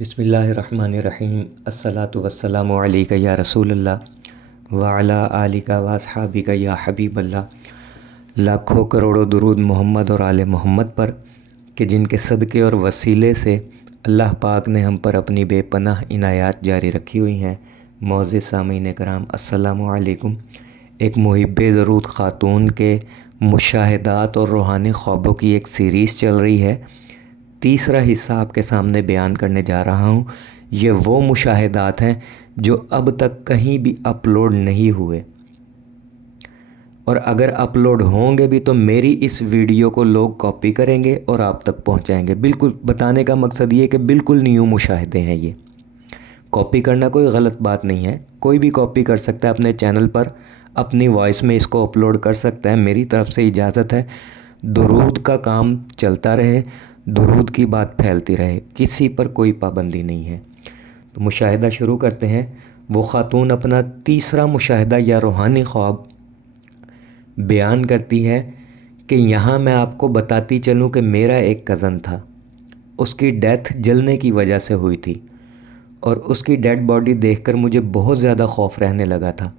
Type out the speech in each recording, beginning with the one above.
بسم اللہ الرحمن الرحیم الصلاۃ والسلام علیک یا رسول اللہ وعلی آلک و اصحابک یا حبیب اللہ۔ لاکھوں کروڑوں درود محمد اور آل محمد پر کہ جن کے صدقے اور وسیلے سے اللہ پاک نے ہم پر اپنی بے پناہ عنایات جاری رکھی ہوئی ہیں۔ معزز سامعین کرام السلام علیکم۔ ایک محب درود خاتون کے مشاہدات اور روحانی خوابوں کی ایک سیریز چل رہی ہے۔ تیسرا حصہ آپ کے سامنے بیان کرنے جا رہا ہوں۔ یہ وہ مشاہدات ہیں جو اب تک کہیں بھی اپلوڈ نہیں ہوئے، اور اگر اپلوڈ ہوں گے بھی تو میری اس ویڈیو کو لوگ کاپی کریں گے اور آپ تک پہنچائیں گے۔ بالکل بتانے کا مقصد یہ کہ بالکل نیو مشاہدے ہیں یہ۔ کاپی کرنا کوئی غلط بات نہیں ہے، کوئی بھی کاپی کر سکتا ہے، اپنے چینل پر اپنی وائس میں اس کو اپلوڈ کر سکتا ہے، میری طرف سے اجازت ہے۔ درود کا کام چلتا رہے، درود کی بات پھیلتی رہے، کسی پر کوئی پابندی نہیں ہے۔ تو مشاہدہ شروع کرتے ہیں۔ وہ خاتون اپنا تیسرا مشاہدہ یا روحانی خواب بیان کرتی ہے کہ یہاں میں آپ کو بتاتی چلوں کہ میرا ایک کزن تھا، اس کی ڈیتھ جلنے کی وجہ سے ہوئی تھی، اور اس کی ڈیڈ باڈی دیکھ کر مجھے بہت زیادہ خوف رہنے لگا تھا۔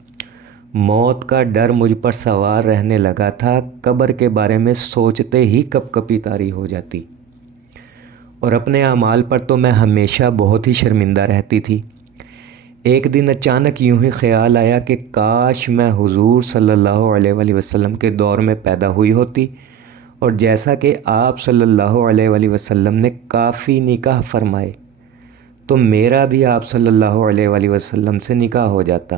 موت کا ڈر مجھ پر سوار رہنے لگا تھا، قبر کے بارے میں سوچتے ہی کپ کپی طاری ہو جاتی، اور اپنے اعمال پر تو میں ہمیشہ بہت ہی شرمندہ رہتی تھی۔ ایک دن اچانک یوں ہی خیال آیا کہ کاش میں حضور صلی اللہ علیہ وآلہ وسلم کے دور میں پیدا ہوئی ہوتی، اور جیسا کہ آپ صلی اللہ علیہ وآلہ وسلم نے کافی نکاح فرمائے تو میرا بھی آپ صلی اللہ علیہ وآلہ وسلم سے نکاح ہو جاتا۔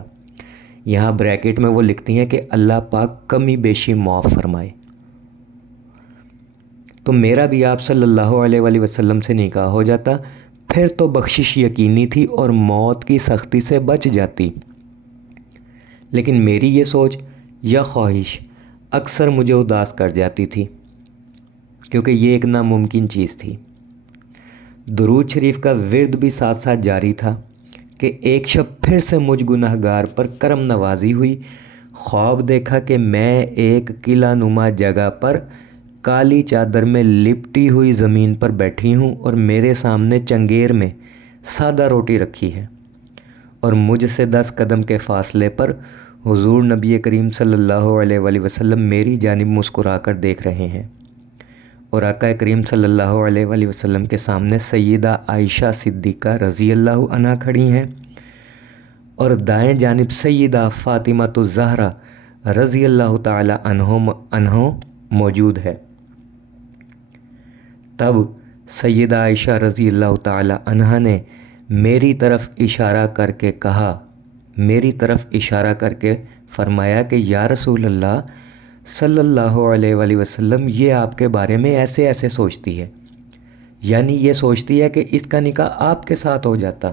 یہاں بریکٹ میں وہ لکھتی ہیں کہ اللہ پاک کمی بیشی معاف فرمائے، تو میرا بھی آپ صلی اللہ علیہ وآلہ وسلم سے نکاح ہو جاتا، پھر تو بخشش یقینی تھی اور موت کی سختی سے بچ جاتی۔ لیکن میری یہ سوچ یا خواہش اکثر مجھے اداس کر جاتی تھی، کیونکہ یہ ایک ناممکن چیز تھی۔ درود شریف کا ورد بھی ساتھ ساتھ جاری تھا کہ ایک شب پھر سے مجھ گناہ گار پر کرم نوازی ہوئی۔ خواب دیکھا کہ میں ایک قلعہ نما جگہ پر کالی چادر میں لپٹی ہوئی زمین پر بیٹھی ہوں، اور میرے سامنے چنگیر میں سادہ روٹی رکھی ہے، اور مجھ سے 10 قدم کے فاصلے پر حضور نبی کریم صلی اللہ علیہ وآلہ وسلم میری جانب مسکرا کر دیکھ رہے ہیں، اور آقا کریم صلی اللہ علیہ وآلہ وسلم کے سامنے سیدہ عائشہ صدیقہ رضی اللہ عنہا کھڑی ہیں، اور دائیں جانب سیدہ فاطمہ الزہرا رضی اللہ تعالی عنہ موجود ہے۔ تب سیدہ عائشہ رضی اللہ تعالی عنہا نے میری طرف اشارہ کر کے کہا، میری طرف اشارہ کر کے فرمایا کہ یا رسول اللہ صلی اللہ علیہ وآلہ وسلم یہ آپ کے بارے میں ایسے ایسے سوچتی ہے، یعنی یہ سوچتی ہے کہ اس کا نکاح آپ کے ساتھ ہو جاتا۔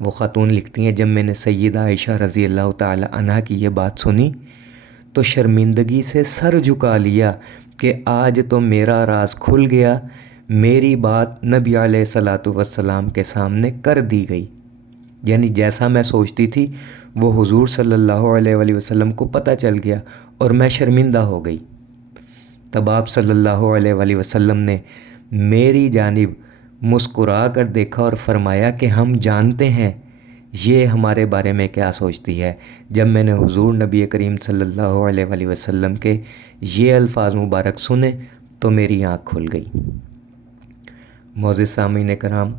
وہ خاتون لکھتی ہیں جب میں نے سیدہ عائشہ رضی اللہ تعالی عنہا کی یہ بات سنی تو شرمندگی سے سر جھکا لیا کہ آج تو میرا راز کھل گیا، میری بات نبی علیہ الصلاۃ والسلام کے سامنے کر دی گئی، یعنی جیسا میں سوچتی تھی وہ حضور صلی اللہ علیہ وآلہ وسلم کو پتہ چل گیا اور میں شرمندہ ہو گئی۔ تب آپ صلی اللہ علیہ وآلہ وسلم نے میری جانب مسکرا کر دیکھا اور فرمایا کہ ہم جانتے ہیں یہ ہمارے بارے میں کیا سوچتی ہے۔ جب میں نے حضور نبی کریم صلی اللہ علیہ وآلہ وسلم کے یہ الفاظ مبارک سنے تو میری آنکھ کھل گئی۔ معزز سامعین کرام،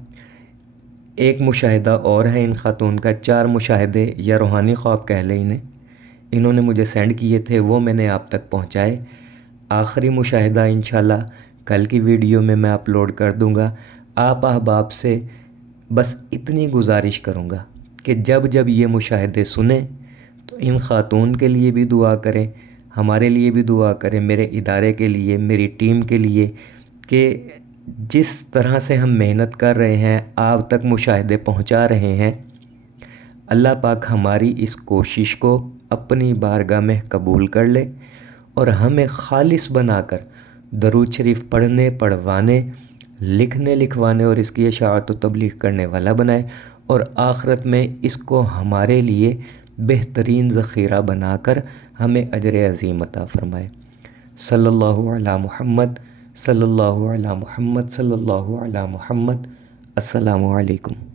ایک مشاہدہ اور ہے ان خاتون کا، 4 مشاہدے یا روحانی خواب کہہ لیں انہوں نے مجھے سینڈ کیے تھے، وہ میں نے آپ تک پہنچائے۔ آخری مشاہدہ انشاءاللہ کل کی ویڈیو میں اپلوڈ کر دوں گا۔ آپ احباب سے بس اتنی گزارش کروں گا کہ جب جب یہ مشاہدے سنیں تو ان خاتون کے لیے بھی دعا کریں، ہمارے لیے بھی دعا کریں، میرے ادارے کے لیے، میری ٹیم کے لیے، کہ جس طرح سے ہم محنت کر رہے ہیں، آپ تک مشاہدے پہنچا رہے ہیں، اللہ پاک ہماری اس کوشش کو اپنی بارگاہ میں قبول کر لے، اور ہمیں خالص بنا کر درود شریف پڑھنے، پڑھوانے، لکھنے، لکھوانے اور اس کی اشاعت و تبلیغ کرنے والا بنائے، اور آخرت میں اس کو ہمارے لیے بہترین ذخیرہ بنا کر ہمیں اجر عظیم عطا فرمائے۔ صلی اللہ علی محمد، صلی اللہ علی محمد، صلی اللہ علی محمد۔ السلام علیکم.